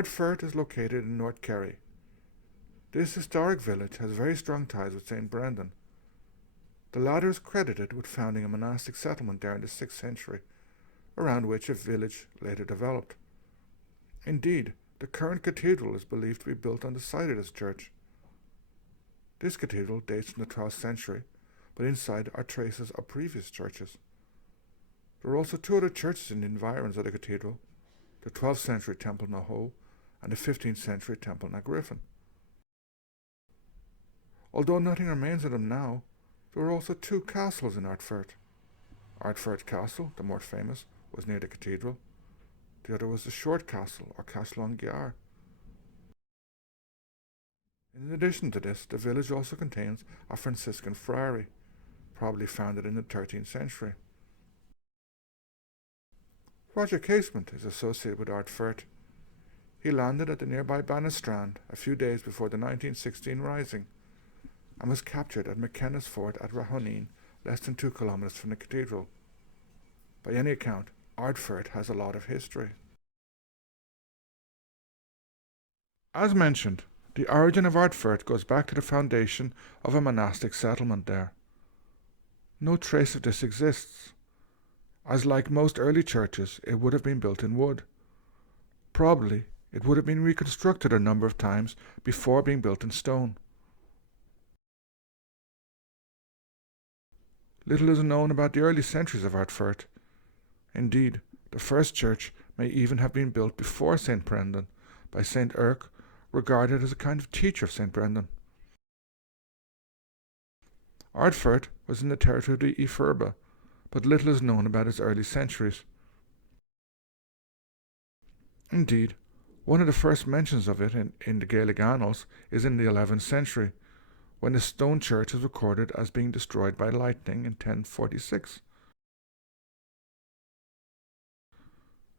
Ardfert is located in North Kerry. This historic village has very strong ties with St. Brendan. The latter is credited with founding a monastic settlement there in the 6th century, around which a village later developed. Indeed, the current cathedral is believed to be built on the site of this church. This cathedral dates from the 12th century, but inside are traces of previous churches. There are also two other churches in the environs of the cathedral, the 12th century temple na Ho and the 15th century temple na Griffin. Although nothing remains of them now, there were also two castles in Ardfert. Ardfert Castle, the more famous, was near the cathedral. The other was the Short Castle, or Castle on Giar. In addition to this, the village also contains a Franciscan Friary, probably founded in the 13th century. Roger Casement is associated with Ardfert. He landed at the nearby Bannistrand a few days before the 1916 Rising, and was captured at McKenna's Fort at Rahoneen, less than 2 kilometres from the cathedral. By any account, Ardfert has a lot of history. As mentioned, the origin of Ardfert goes back to the foundation of a monastic settlement there. No trace of this exists, as like most early churches, it would have been built in wood. Probably, it would have been reconstructed a number of times before being built in stone. Little is known about the early centuries of Ardfert. Indeed, the first church may even have been built before St. Brendan by St. Erc, regarded as a kind of teacher of St. Brendan. Ardfert was in the territory of the Ifurba, but little is known about its early centuries. Indeed, one of the first mentions of it in the Gaelic annals is in the 11th century, when the stone church is recorded as being destroyed by lightning in 1046.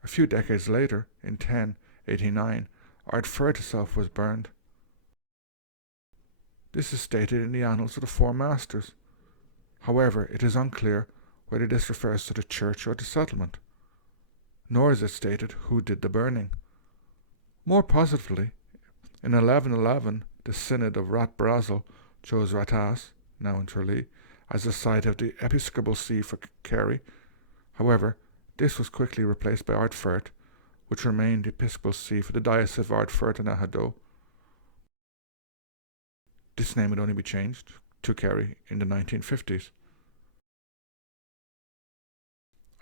A few decades later, in 1089, Ardfert itself was burned. This is stated in the Annals of the Four Masters. However, it is unclear whether this refers to the church or the settlement, nor is it stated who did the burning. More positively, in 1111, the Synod of Rathbrazel chose Rathas, now in Tralee, as the site of the episcopal see for Kerry. However, this was quickly replaced by Ardfert, which remained the episcopal see for the diocese of Ardfert and Ahado. This name would only be changed to Kerry in the 1950s.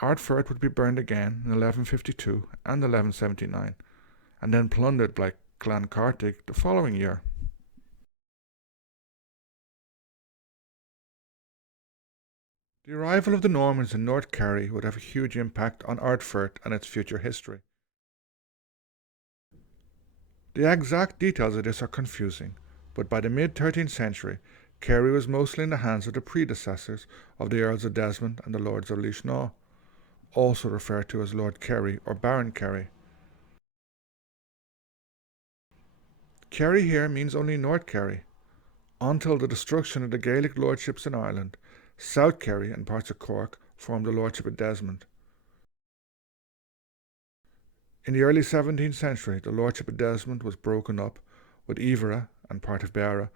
Ardfert would be burned again in 1152 and 1179, and then plundered by Clan Cartig the following year. The arrival of the Normans in North Kerry would have a huge impact on Ardfert and its future history. The exact details of this are confusing, but by the mid-13th century, Kerry was mostly in the hands of the predecessors of the Earls of Desmond and the Lords of Lixnaw, also referred to as Lord Kerry or Baron Kerry. Kerry here means only North Kerry. Until the destruction of the Gaelic lordships in Ireland, South Kerry and parts of Cork formed the Lordship of Desmond. In the early 17th century, the Lordship of Desmond was broken up, with Ivera and part of Beara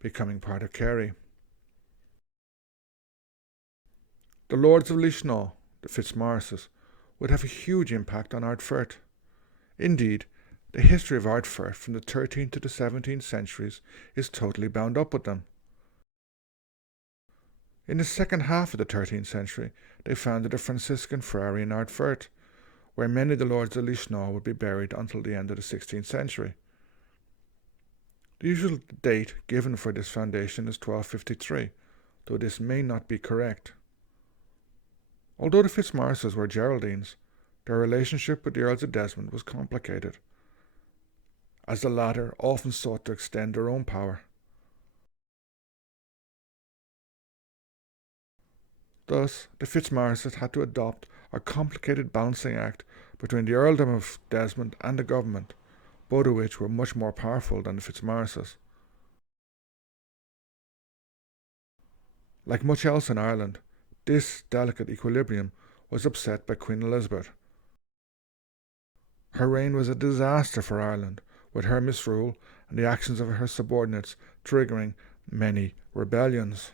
becoming part of Kerry. The Lords of Lixnaw, the Fitzmaurices, would have a huge impact on Ardfert. Indeed, the history of Ardfert from the 13th to the 17th centuries is totally bound up with them. In the second half of the 13th century, they founded a Franciscan Friary in Ardfert, where many of the Lords of Lixnaw would be buried until the end of the 16th century. The usual date given for this foundation is 1253, though this may not be correct. Although the Fitzmaurices were Geraldines, their relationship with the Earls of Desmond was complicated, as the latter often sought to extend their own power. Thus, the Fitzmaurices had to adopt a complicated balancing act between the Earldom of Desmond and the government, both of which were much more powerful than the Fitzmaurices. Like much else in Ireland, this delicate equilibrium was upset by Queen Elizabeth. Her reign was a disaster for Ireland, with her misrule and the actions of her subordinates triggering many rebellions.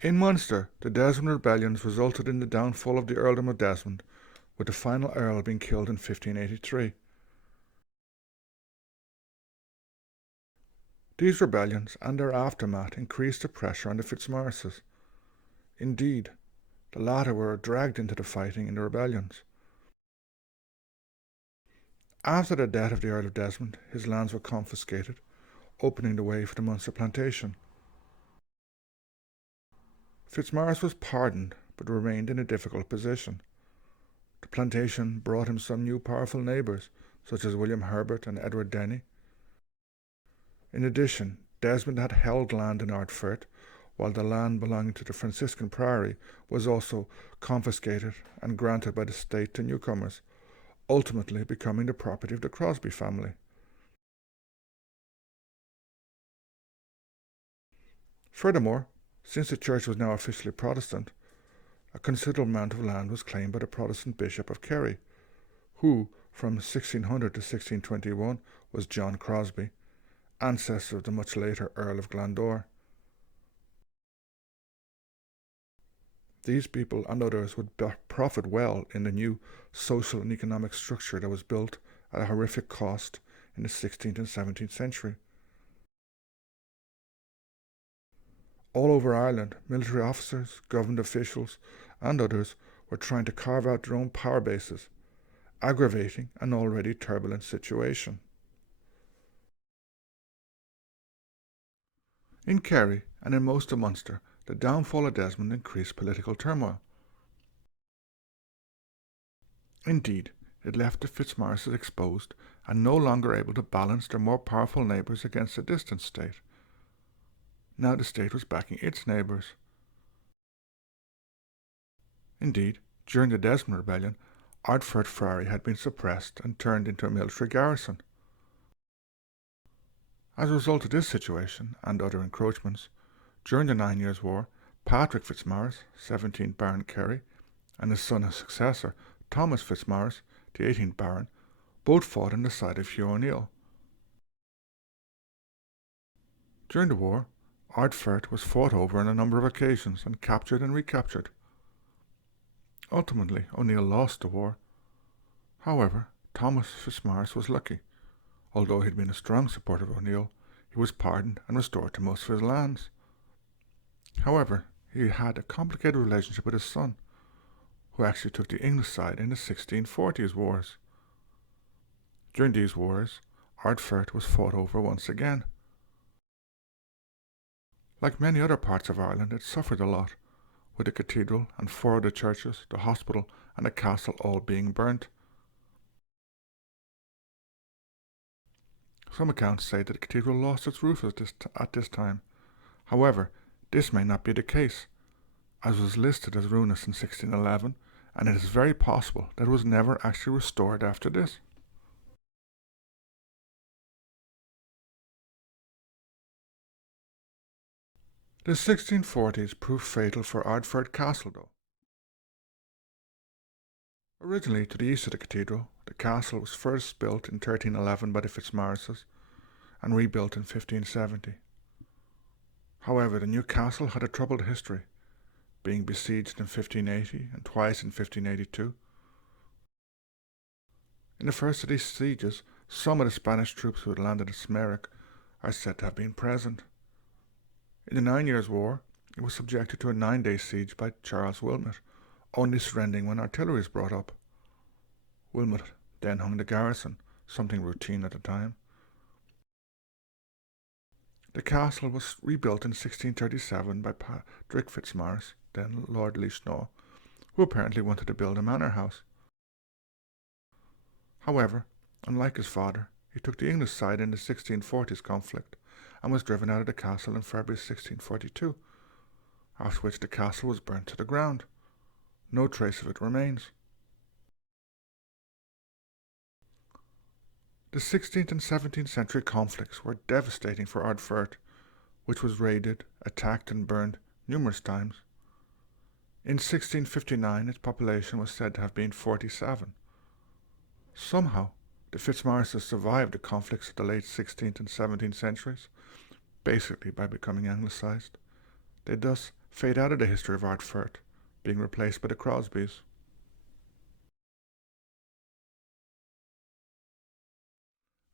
In Munster, the Desmond rebellions resulted in the downfall of the Earldom of Desmond, with the final Earl being killed in 1583. These rebellions and their aftermath increased the pressure on the Fitzmaurices. Indeed, the latter were dragged into the fighting in the rebellions. After the death of the Earl of Desmond, his lands were confiscated, opening the way for the Munster plantation. Fitzmaurice was pardoned, but remained in a difficult position. The plantation brought him some new powerful neighbours, such as William Herbert and Edward Denny. In addition, Desmond had held land in Ardfert, while the land belonging to the Franciscan Friary was also confiscated and granted by the state to newcomers, ultimately becoming the property of the Crosby family. Furthermore, since the church was now officially Protestant, a considerable amount of land was claimed by the Protestant Bishop of Kerry, who, from 1600 to 1621, was John Crosby, ancestor of the much later Earl of Glandore. These people and others would profit well in the new social and economic structure that was built at a horrific cost in the 16th and 17th century. All over Ireland, military officers, government officials, and others were trying to carve out their own power bases, aggravating an already turbulent situation. In Kerry and in most of Munster, the downfall of Desmond increased political turmoil. Indeed, it left the Fitzmaurices exposed and no longer able to balance their more powerful neighbours against a distant state. Now the state was backing its neighbours. Indeed, during the Desmond Rebellion, Ardfert Friary had been suppressed and turned into a military garrison. As a result of this situation and other encroachments, during the 9 Years' War, Patrick Fitzmaurice, 17th Baron Kerry, and his son and successor, Thomas Fitzmaurice, the 18th Baron, both fought on the side of Hugh O'Neill. During the war, Ardfert was fought over on a number of occasions and captured and recaptured. Ultimately, O'Neill lost the war. However, Thomas Fitzmaurice was lucky. Although he had been a strong supporter of O'Neill, he was pardoned and restored to most of his lands. However, he had a complicated relationship with his son, who actually took the English side in the 1640s wars. During these wars, Ardfert was fought over once again. Like many other parts of Ireland, it suffered a lot, with the cathedral and 4 other churches, the hospital and the castle all being burnt. Some accounts say that the cathedral lost its roof at this time. However, this may not be the case, as it was listed as ruinous in 1611, and it is very possible that it was never actually restored after this. The 1640s proved fatal for Ardfert Castle, though. Originally to the east of the cathedral, the castle was first built in 1311 by the Fitzmaurices and rebuilt in 1570. However, the new castle had a troubled history, being besieged in 1580 and twice in 1582. In the first of these sieges, some of the Spanish troops who had landed at Smerwick are said to have been present. In the 9 Years' War, it was subjected to a 9-day siege by Charles Wilmot, only surrendering when artillery was brought up. Wilmot then hung the garrison, something routine at the time. The castle was rebuilt in 1637 by Patrick Fitzmaurice, then Lord Lixnaw, who apparently wanted to build a manor house. However, unlike his father, he took the English side in the 1640s conflict and was driven out of the castle in February 1642, after which the castle was burnt to the ground. No trace of it remains. The 16th and 17th century conflicts were devastating for Ardfert, which was raided, attacked and burned numerous times. In 1659 its population was said to have been 47. Somehow, the Fitzmaurices survived the conflicts of the late 16th and 17th centuries, basically by becoming anglicised. They thus fade out of the history of Ardfert, being replaced by the Crosbys.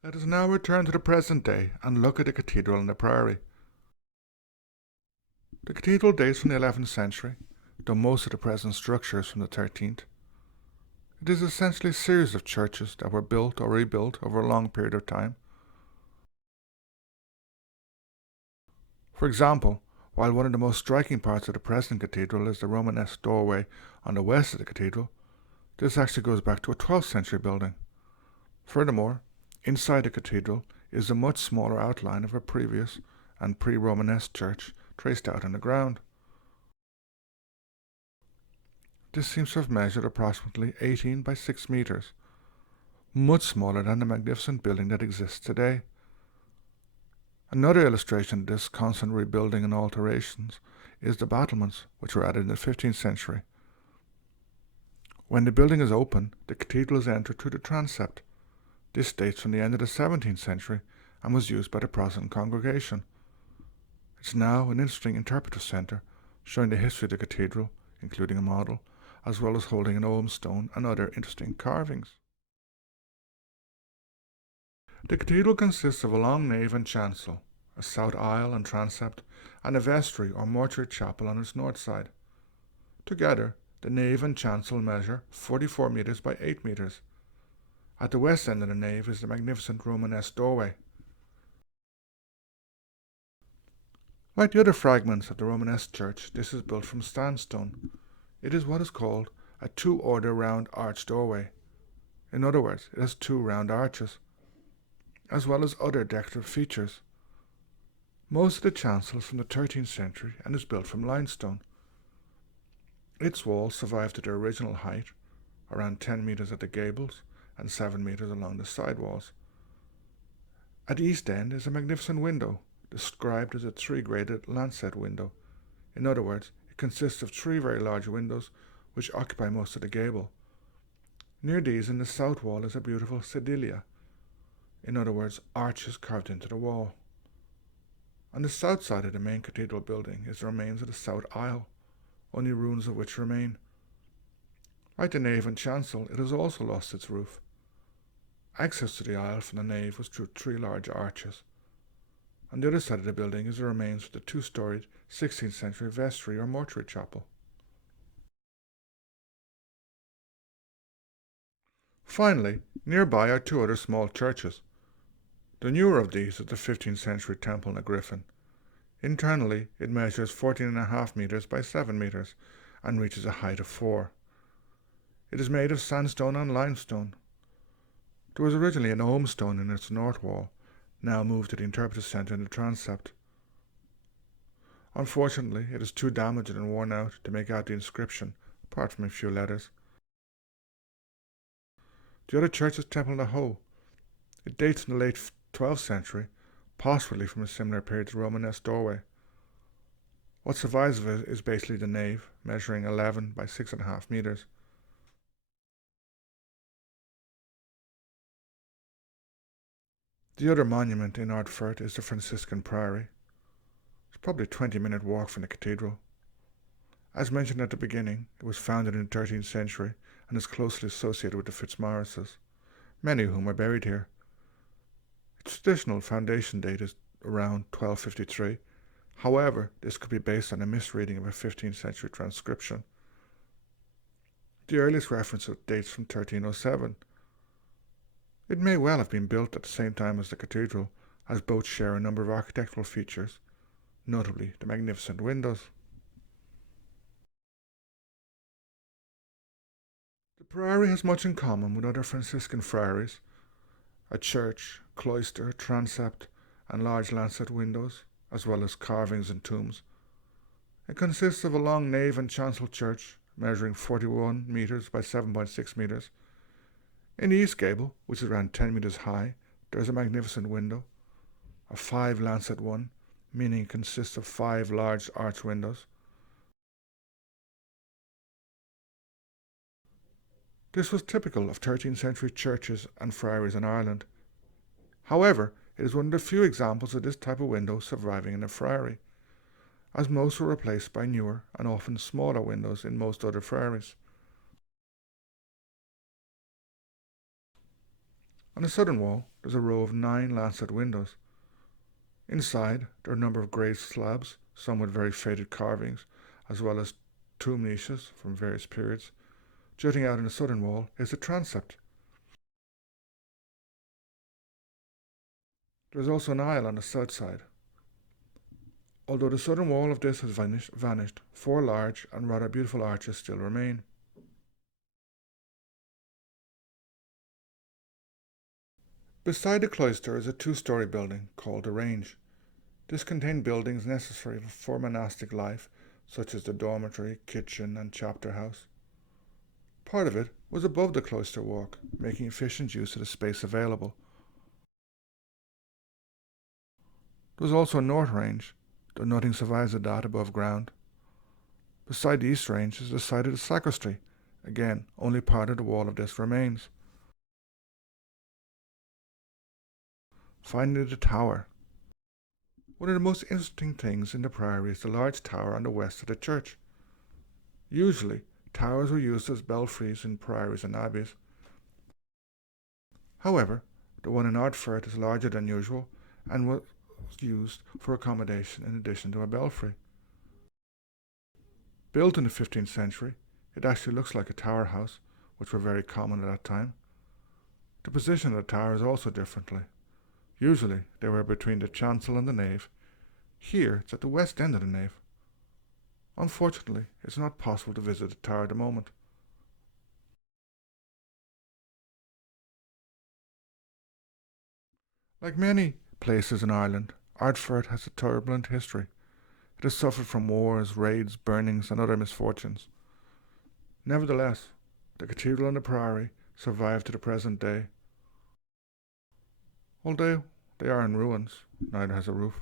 Let us now return to the present day and look at the cathedral and the priory. The cathedral dates from the 11th century, though most of the present structure is from the 13th. It is essentially a series of churches that were built or rebuilt over a long period of time. For example, while one of the most striking parts of the present cathedral is the Romanesque doorway on the west of the cathedral, this actually goes back to a 12th century building. Furthermore, inside the cathedral is a much smaller outline of a previous and pre-Romanesque church traced out on the ground. This seems to have measured approximately 18 by 6 meters, much smaller than the magnificent building that exists today. Another illustration of this constant rebuilding and alterations is the battlements, which were added in the 15th century. When the building is open, the cathedral is entered through the transept. This dates from the end of the 17th century and was used by the Protestant congregation. It's now an interesting interpretive centre, showing the history of the cathedral, including a model, as well as holding an Ogham stone and other interesting carvings. The cathedral consists of a long nave and chancel, a south aisle and transept, and a vestry or mortuary chapel on its north side. Together, the nave and chancel measure 44 metres by 8 metres. At the west end of the nave is the magnificent Romanesque doorway. Like the other fragments of the Romanesque church, this is built from sandstone. It is what is called a two-order round arch doorway. In other words, it has two round arches, as well as other decorative features. Most of the chancel is from the 13th century and is built from limestone. Its walls survive to their original height, around 10 metres at the gables and 7 metres along the side walls. At the east end is a magnificent window, described as a three-graded lancet window. In other words, it consists of three very large windows which occupy most of the gable. Near these in the south wall is a beautiful Sedilia, in other words, arches carved into the wall. On the south side of the main cathedral building is the remains of the south aisle, only ruins of which remain. Like the nave and chancel, it has also lost its roof. Access to the aisle from the nave was through three large arches. On the other side of the building is the remains of the two-storied 16th century vestry or mortuary chapel. Finally, nearby are two other small churches. The newer of these is the 15th century temple in Griffin. Internally, it measures 14.5 metres by 7 metres and reaches a height of 4. It is made of sandstone and limestone. There was originally an Ogham stone in its north wall, now moved to the Interpretative Centre in the Transept. Unfortunately, it is too damaged and worn out to make out the inscription, apart from a few letters. The other church is Temple na Ho. It dates from the late 12th century, possibly from a similar period to Romanesque Doorway. What survives of it is basically the nave, measuring 11 by 6.5 metres. The other monument in Ardfert is the Franciscan Friary. It's probably a 20-minute walk from the cathedral. As mentioned at the beginning, it was founded in the 13th century and is closely associated with the Fitzmaurices, many of whom are buried here. Its traditional foundation date is around 1253. However, this could be based on a misreading of a 15th century transcription. The earliest reference dates from 1307. It may well have been built at the same time as the cathedral, as both share a number of architectural features, notably the magnificent windows. The priory has much in common with other Franciscan friaries: a church, cloister, transept, and large lancet windows, as well as carvings and tombs. It consists of a long nave and chancel church, measuring 41 metres by 7.6 metres. In the east gable, which is around 10 metres high, there is a magnificent window, a 5-lancet one, meaning it consists of 5 large arch windows. This was typical of 13th century churches and friaries in Ireland. However, it is one of the few examples of this type of window surviving in a friary, as most were replaced by newer and often smaller windows in most other friaries. On the southern wall, there is a row of 9 lancet windows. Inside, there are a number of glazed slabs, some with very faded carvings, as well as tomb niches from various periods. Jutting out in the southern wall is the transept. There is also an aisle on the south side. Although the southern wall of this has vanished, 4 large and rather beautiful arches still remain. Beside the cloister is a 2-story building called the Range. This contained buildings necessary for monastic life, such as the dormitory, kitchen, and chapter house. Part of it was above the Cloister Walk, making efficient use of the space available. There was also a north range, though nothing survives of that above ground. Beside the east range is the site of the sacristy. Again, only part of the wall of this remains. Finally, the tower. One of the most interesting things in the priory is the large tower on the west of the church. Usually, towers were used as belfries in priories and abbeys. However, the one in Ardfert is larger than usual and was used for accommodation in addition to a belfry. Built in the 15th century, it actually looks like a tower house, which were very common at that time. The position of the tower is also differently. Usually, they were between the chancel and the nave. Here, it's at the west end of the nave. Unfortunately, it's not possible to visit the tower at the moment. Like many places in Ireland, Ardfert has a turbulent history. It has suffered from wars, raids, burnings, and other misfortunes. Nevertheless, the cathedral and the priory survive to the present day. Although they are in ruins, neither has a roof,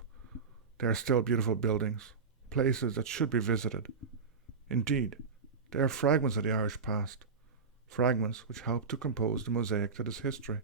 they are still beautiful buildings, places that should be visited. Indeed, they are fragments of the Irish past, fragments which help to compose the mosaic that is history.